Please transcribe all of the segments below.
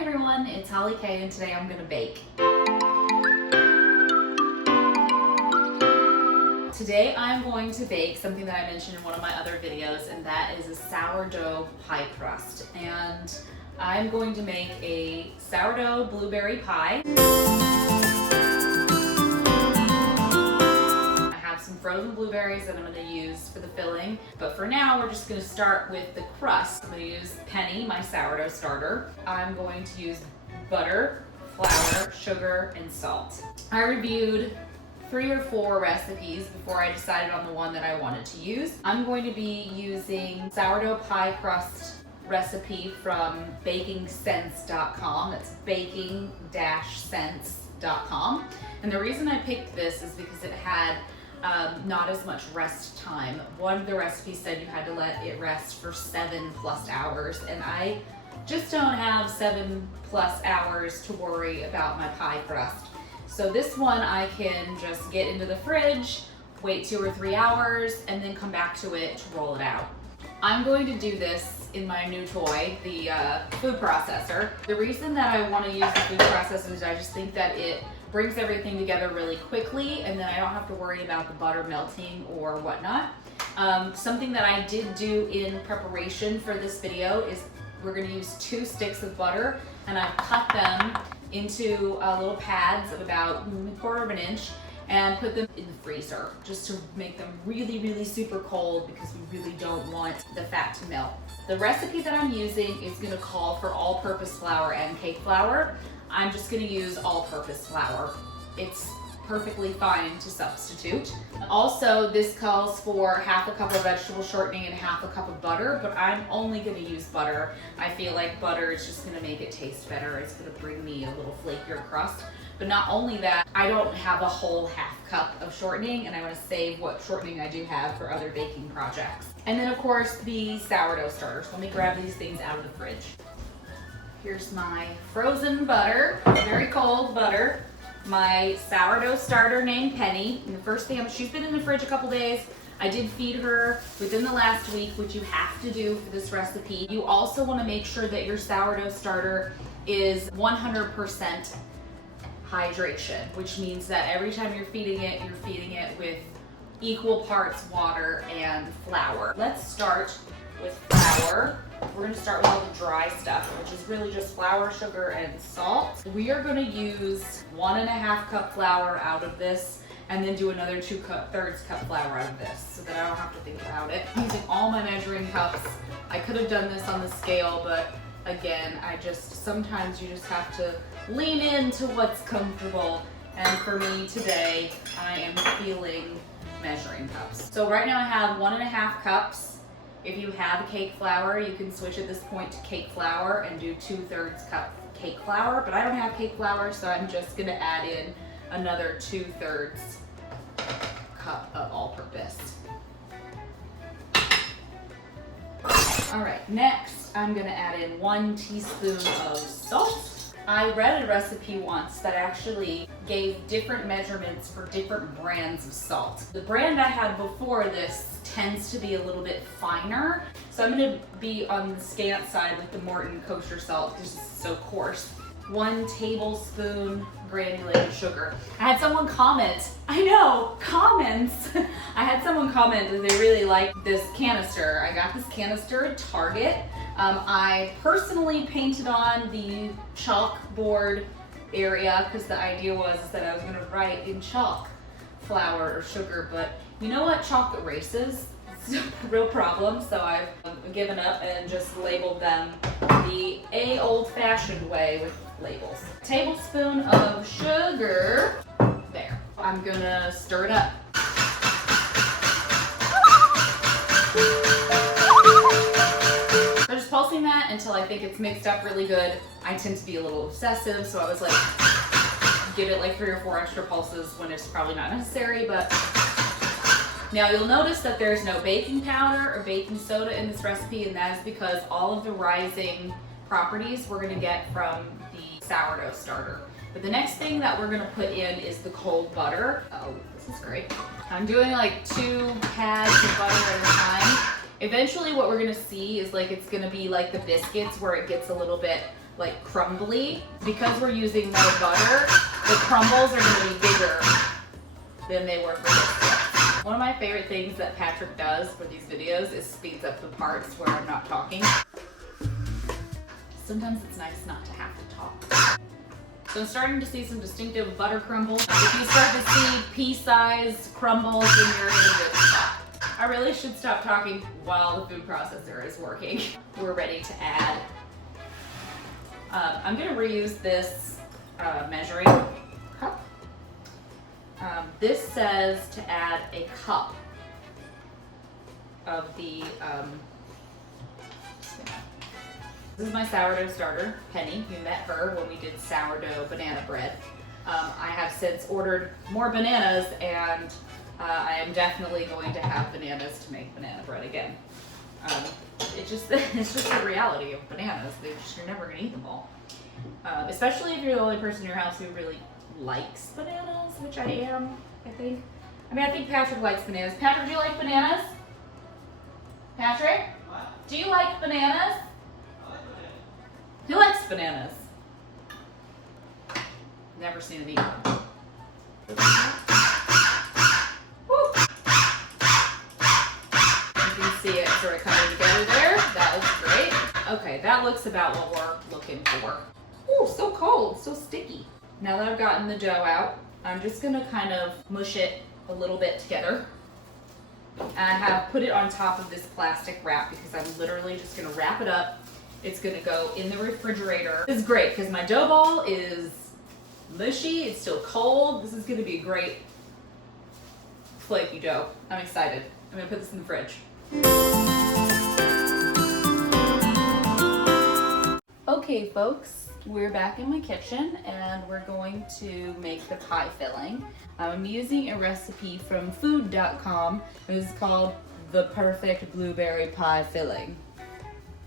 everyone, it's Holly Kay and today I'm gonna bake. Today I'm going to bake something that I mentioned in one of my other videos, and that is a sourdough pie crust. And I'm going to make a sourdough blueberry pie. I have some frozen blueberries that I'm going to use for the filling, but for now we're just going to start with the crust. I'm going to use Penny, my sourdough starter. I'm going to use butter, flour, sugar, and salt. I reviewed 3 or 4 recipes before I decided on the one that I wanted to use. I'm going to be using sourdough pie crust recipe from bakingsense.com. That's baking-sense.com. And the reason I picked this is because it had not as much rest time. One of the recipes said you had to let it rest for 7+ hours, and I just don't have 7+ hours to worry about my pie crust. So this one I can just get into the fridge, wait 2 or 3 hours, and then come back to it to roll it out. I'm going to do this in my new toy, the food processor. The reason that I want to use the food processor is I just think that it brings everything together really quickly, and then I don't have to worry about the butter melting or whatnot. Something that I did do in preparation for this video is we're going to use 2 sticks of butter, and I've cut them into little pads of about 1/4 inch and put them in the freezer just to make them really, really super cold because we really don't want the fat to melt. The recipe that I'm using is going to call for all-purpose flour and cake flour. I'm just going to use all-purpose flour. It's perfectly fine to substitute. Also, this calls for 1/2 cup of vegetable shortening and 1/2 cup of butter, but I'm only going to use butter. I feel like butter is just going to make it taste better. It's going to bring me a little flakier crust. But not only that, I don't have a whole 1/2 cup of shortening, and I want to save what shortening I do have for other baking projects. And then of course the sourdough starter. So let me grab these things out of the fridge. Here's my frozen butter, very cold butter. My sourdough starter named Penny, and the first thing, she's been in the fridge a couple days. I did feed her within the last week, which you have to do for this recipe. You also want to make sure that your sourdough starter is 100% hydration, which means that every time you're feeding it with equal parts water and flour. Let's start with flour. We're going to start with all the dry stuff, which is really just flour, sugar, and salt. We are going to use 1.5 cup flour out of this, and then do another 2/3 cup flour out of this, so that I don't have to think about it. I'm using all my measuring cups. I could have done this on the scale, but again, sometimes you just have to lean into what's comfortable. And for me today, I am feeling measuring cups. So right now I have 1.5 cups. If you have cake flour, you can switch at this point to cake flour and do 2/3 cup cake flour, but I don't have cake flour, so I'm just gonna add in another 2/3 cup of all-purpose. All right, next I'm gonna add in 1 teaspoon of salt. I read a recipe once that actually gave different measurements for different brands of salt. The brand I had before this tends to be a little bit finer, so I'm gonna be on the scant side with the Morton kosher salt because it's so coarse. 1 tablespoon granulated sugar. I had someone comment, I know, comments. I had someone comment that they really liked this canister. I got this canister at Target. I personally painted on the chalkboard area because the idea was that I was going to write in chalk flour or sugar, but you know what? Chalk erases. It's a real problem, so I've given up and just labeled them the old-fashioned way with labels. Tablespoon of sugar. There. I'm gonna stir it up. So just pulsing that until I think it's mixed up really good. I tend to be a little obsessive, so I was like, give it like 3 or 4 extra pulses when it's probably not necessary, but now you'll notice that there's no baking powder or baking soda in this recipe, and that is because all of the rising properties we're gonna get from the sourdough starter. But the next thing that we're gonna put in is the cold butter. Oh, this is great. I'm doing like 2 pads of butter at a time. Eventually what we're gonna see is like it's gonna be like the biscuits where it gets a little bit like crumbly. Because we're using more butter, the crumbles are gonna be bigger than they were for this. One of my favorite things that Patrick does for these videos is speeds up the parts where I'm not talking. Sometimes it's nice not to have to talk. So I'm starting to see some distinctive butter crumbles. If you start to see pea-sized crumbles, then you're in a good spot. I really should stop talking while the food processor is working. We're ready to add. I'm gonna reuse this measuring cup. This says to add a cup of the, this is my sourdough starter, Penny. You met her when we did sourdough banana bread. I have since ordered more bananas, and I am definitely going to have bananas to make banana bread again. It's just the reality of bananas. You're never gonna eat them all. Especially if you're the only person in your house who really likes bananas, which I am, I think. I mean, I think Patrick likes bananas. Patrick, do you like bananas? Patrick? What? Do you like bananas? Who likes bananas? Never seen it either. You can see it sort of coming together there. That looks great. Okay, that looks about what we're looking for. Ooh, so cold, so sticky. Now that I've gotten the dough out, I'm just gonna kind of mush it a little bit together. And I have put it on top of this plastic wrap because I'm literally just gonna wrap it up. It's gonna go in the refrigerator. This is great because my dough ball is mushy, it's still cold. This is gonna be a great flaky dough. I'm excited. I'm gonna put this in the fridge. Okay folks, we're back in my kitchen and we're going to make the pie filling. I'm using a recipe from food.com. It is called the perfect blueberry pie filling.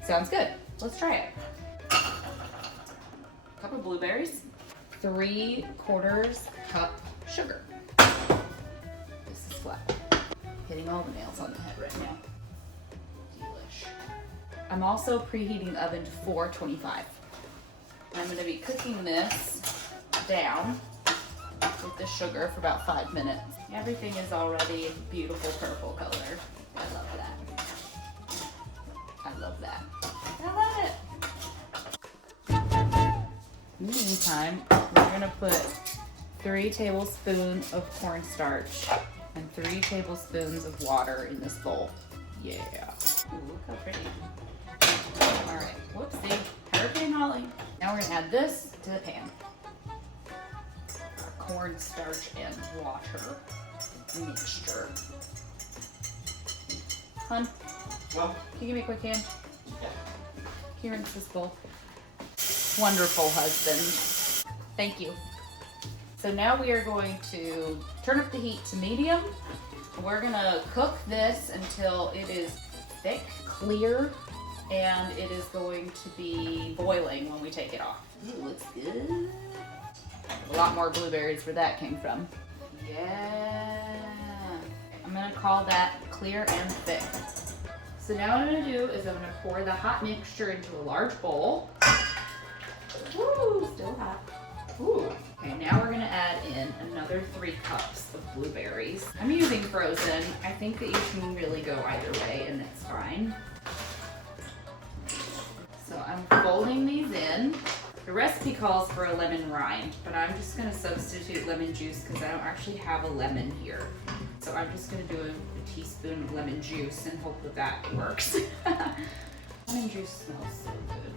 Sounds good. Let's try it. Cup of blueberries, 3/4 cup sugar. This is flat. Hitting all the nails on the head right now. Delish. I'm also preheating the oven to 425. I'm going to be cooking this down with the sugar for about 5 minutes. Everything is already a beautiful purple color. I love that. I love that. I love it. In the meantime, we're going to put 3 tablespoons of cornstarch and 3 tablespoons of water in this bowl. Yeah. Ooh, look how pretty. All right, whoopsie, Hurricane Holly. Now we're gonna add this to the pan. Our cornstarch and water mixture. Hun, Well, can you give me a quick hand? yeah. Can you rinse this bowl? Wonderful husband. Thank you. So now we are going to turn up the heat to medium. We're gonna cook this until it is thick, clear, and it is going to be boiling when we take it off. Ooh, looks good. A lot more blueberries where that came from. Yeah. I'm gonna call that clear and thick. So now what I'm gonna do is I'm gonna pour the hot mixture into a large bowl. Woo, still hot. Ooh. Okay, now we're gonna add in another 3 cups of blueberries. I'm using frozen. I think that you can really go either way and it's fine. So I'm folding these in. The recipe calls for a lemon rind, but I'm just gonna substitute lemon juice because I don't actually have a lemon here. So I'm just gonna do a teaspoon of lemon juice and hope that that works. Lemon juice smells so good.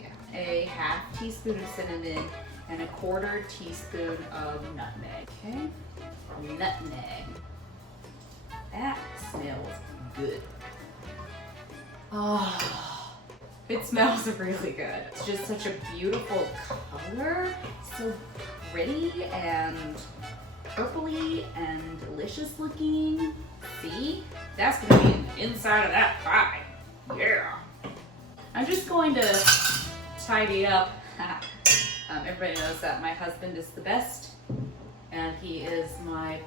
Yeah, a ½ teaspoon of cinnamon and a 1/4 teaspoon of nutmeg. Okay, nutmeg. That smells good. Oh. It smells really good. It's just such a beautiful color. So pretty and purpley and delicious looking. See? That's gonna be the inside of that pie. Yeah. I'm just going to tidy up. Everybody knows that my husband is the best and he is my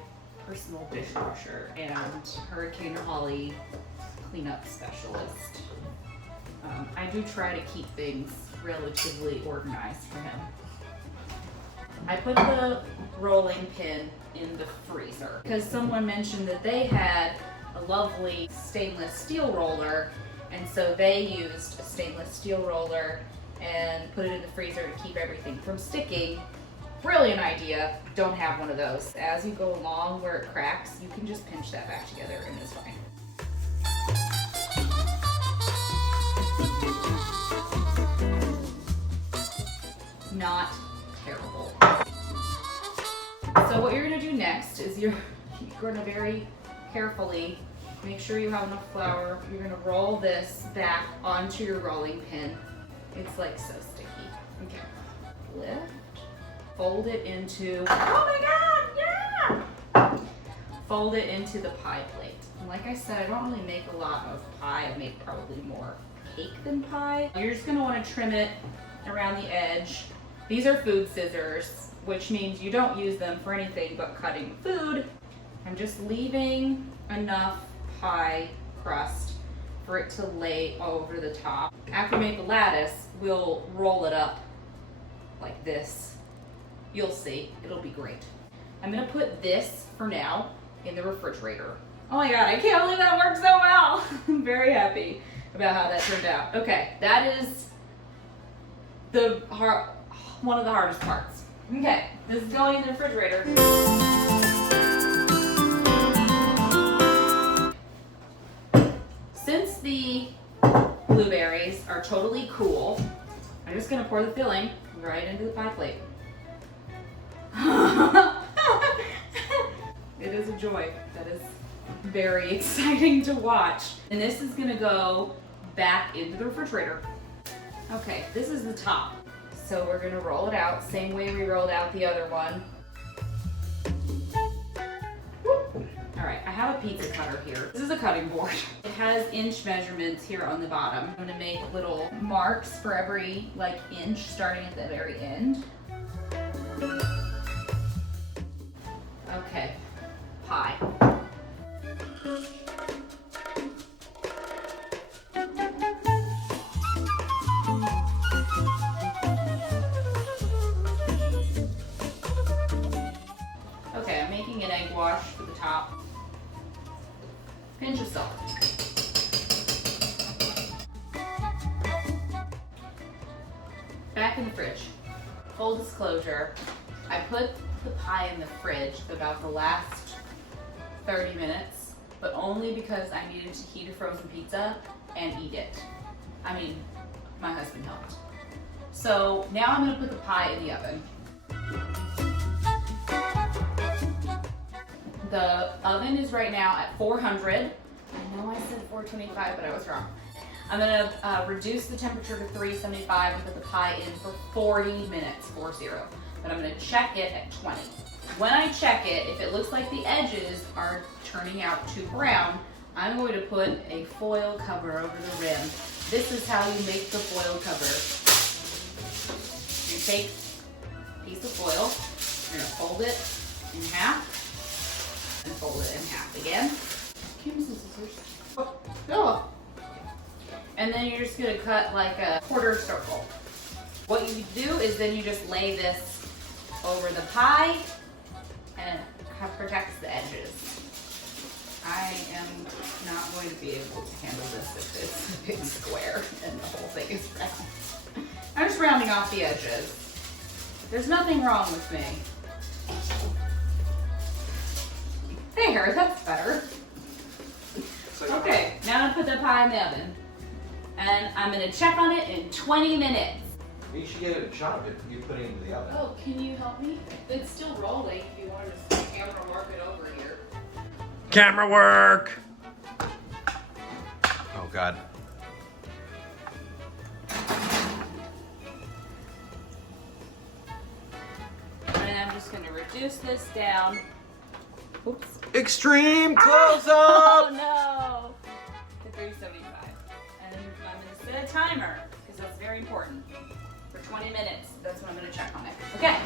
personal dishwasher and Hurricane Holly cleanup specialist. I do try to keep things relatively organized for him. I put the rolling pin in the freezer because someone mentioned that they had a lovely stainless steel roller, and so they used a stainless steel roller and put it in the freezer to keep everything from sticking. Brilliant idea. Don't have one of those. As you go along where it cracks, you can just pinch that back together and it's fine. Not terrible. So what you're gonna do next is you're gonna very carefully make sure you have enough flour. You're gonna roll this back onto your rolling pin. It's like so sticky. Okay. Lift. Fold it into, oh my God, yeah! Fold it into the pie plate. And like I said, I don't really make a lot of pie. I make probably more cake than pie. You're just gonna wanna trim it around the edge. These are food scissors, which means you don't use them for anything but cutting food. I'm just leaving enough pie crust for it to lay over the top. After we make the lattice, we'll roll it up like this. You'll see, it'll be great. I'm gonna put this, for now, in the refrigerator. Oh my God, I can't believe that worked so well. I'm very happy about how that turned out. Okay, that is one of the hardest parts. Okay, this is going in the refrigerator. Since the blueberries are totally cool, I'm just gonna pour the filling right into the pie plate. It is a joy. That is very exciting to watch. And this is gonna go back into the refrigerator. Okay, this is the top. So we're gonna roll it out, same way we rolled out the other one. All right, I have a pizza cutter here. This is a cutting board. It has inch measurements here on the bottom. I'm gonna make little marks for every inch starting at the very end. Okay, pie. Okay, I'm making an egg wash for the top. Pinch of salt. Back in the fridge. Full disclosure, I put the pie in the fridge for about the last 30 minutes, but only because I needed to heat a frozen pizza and eat it. I mean, my husband helped. So now I'm gonna put the pie in the oven. The oven is right now at 400. I know I said 425, but I was wrong. I'm gonna reduce the temperature to 375 and put the pie in for 40 minutes, 40. But I'm gonna check it at 20. When I check it, if it looks like the edges are turning out too brown, I'm going to put a foil cover over the rim. This is how you make the foil cover. You take a piece of foil, you're gonna fold it in half, and fold it in half again. Give me some scissors. Oh. And then you're just gonna cut like a quarter circle. What you do is then you just lay this over the pie and it protects the edges. I am not going to be able to handle this if it's a big square and the whole thing is round. I'm just rounding off the edges. There's nothing wrong with me. There, that's better. Okay, now I'm gonna put the pie in the oven. And I'm gonna check on it in 20 minutes. You should get a shot of it you put it into the oven. Oh, can you help me? It's still rolling if you want to just camera work it over here. Camera work! Oh God. And I'm just gonna reduce this down. Oops. Extreme close up! Oh no! To 375. And I'm gonna set a timer, because that's very important. For 20 minutes, that's when I'm gonna check on it. Okay.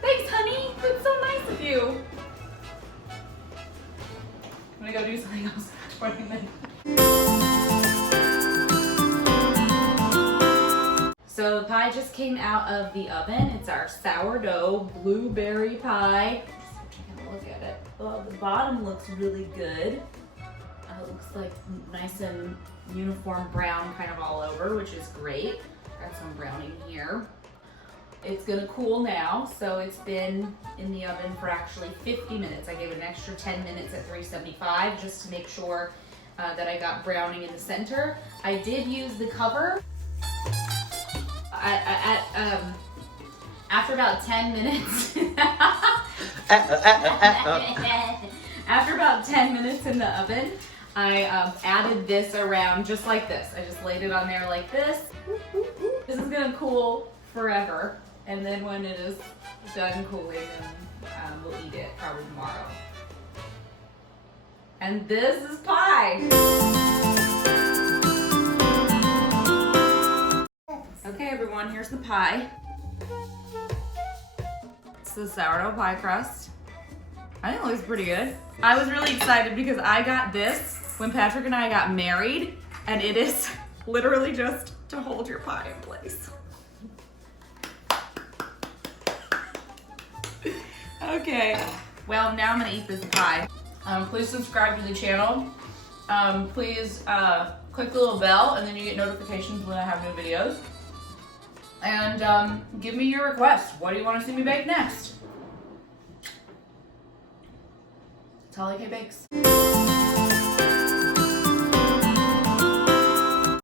Thanks, honey. That's so nice of you. I'm gonna go do something else for 20 minutes. So the pie just came out of the oven. It's our sourdough blueberry pie. Just taking a look at it. Oh, the bottom looks really good. It looks like nice and uniform brown kind of all over, which is great. Got some browning here. It's gonna cool now, so it's been in the oven for actually 50 minutes. I gave it an extra 10 minutes at 375 just to make sure that I got browning in the center. I did use the cover. After about 10 minutes, after about 10 minutes in the oven, I added this around just like this. I just laid it on there like this. This is gonna cool forever. And then when it is done cooling, we'll eat it probably tomorrow. And this is pie. Okay everyone, here's the pie. It's the sourdough pie crust. I think it looks pretty good. I was really excited because I got this when Patrick and I got married, and it is literally just to hold your pie in place. Okay, well now I'm gonna eat this pie. Please subscribe to the channel. Please click the little bell and then you get notifications when I have new videos. And give me your requests. What do you want to see me bake next? Tolly K Bakes.